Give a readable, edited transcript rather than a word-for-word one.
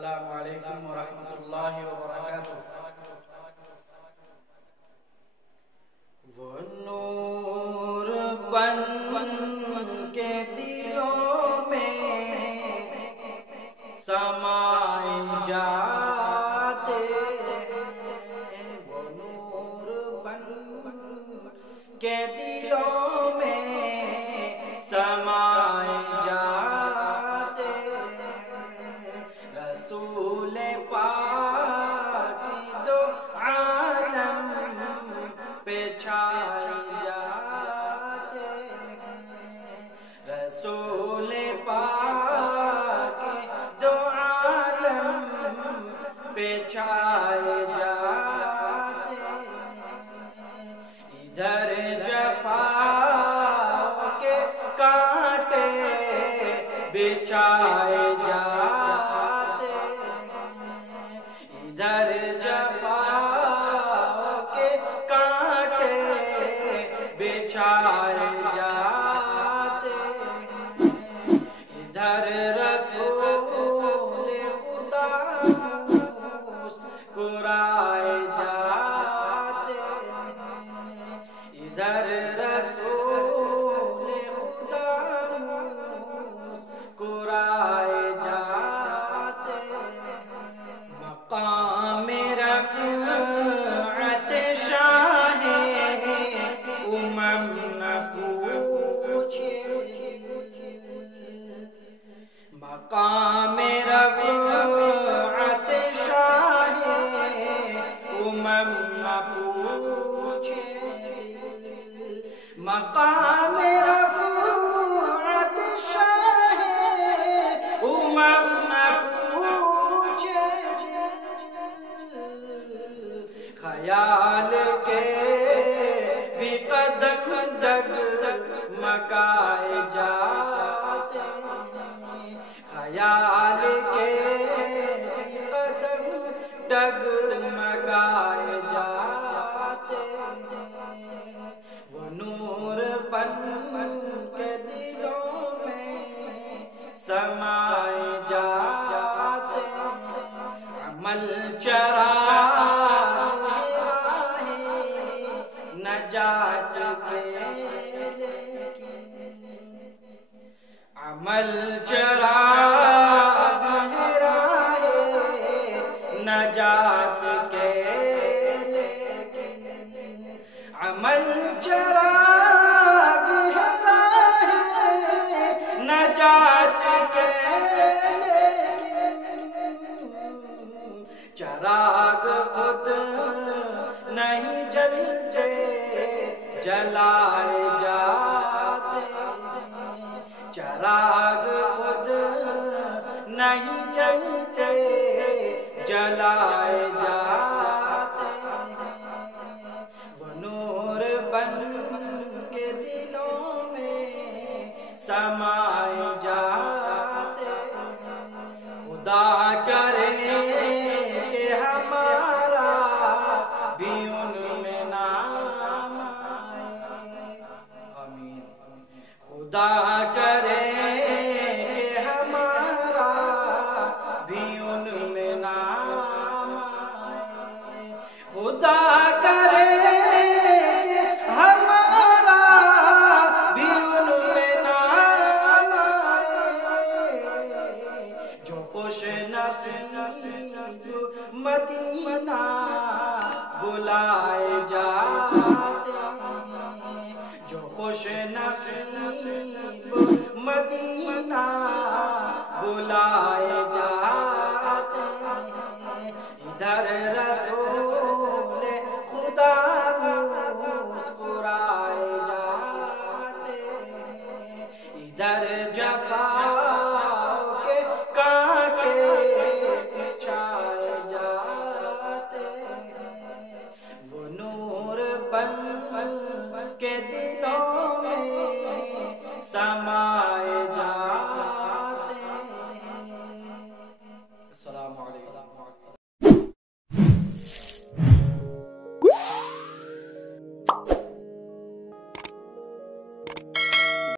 अस्सलामु अलैकुम व रहमतुल्लाहि व बरकातुहू। वो नूर बन के दिलों में समाए जाते, वो नूर बन के दिलों में समाए जाते, रसूल पाक दो आलम पे छाए जाते, रसूल पाक दो आलम पे छाए जाते, इधर जफा के कांटे बिछाए जाते, इधर जफा के कांटे बिछाए जाते, इधर रसूल खुदा मुस्कुराए जाते, इधर रसूल खुदा मुस्कुराए जाते, मकाम रफ़अत शाहे उमम न पूछे, मकाम रफ़अत शाहे उमम न पूछे, मकाम रफ़अत शाहे उमम न पूछे, ख्याल के भी कदम डगमगाए जाते, ख्याल के भी कदम डगमगाए जाते, वो नूर बन के दिलों में समाए जाते, अमल चराग़ राहे नजात के, अमल चराग़ राहे नजात के, अमल चराग़ राहे नजात के, चराग़ खुद नहीं जलते जलाए जाते, चराग़ खुद नहीं जलते जलाए जाते, वो नूर बन के दिलों में समाए जाते, खुदा करे कि हमारा भी उनमें नाम आए, आमीन। खुदा करे कि हमारा भी उनमें नाम आए, खुदा करे कि हमारा भी उनमें नाम आए, जो खुश नसीब मदीना बुलाए जाते, जो खुश नसीब मदीना बुलाए जाते, इधर रसूल खुदा मुस्कुराए जाते, इधर जफा के कांटे बिछाए जाते, वो नूर बन के दिलों में समा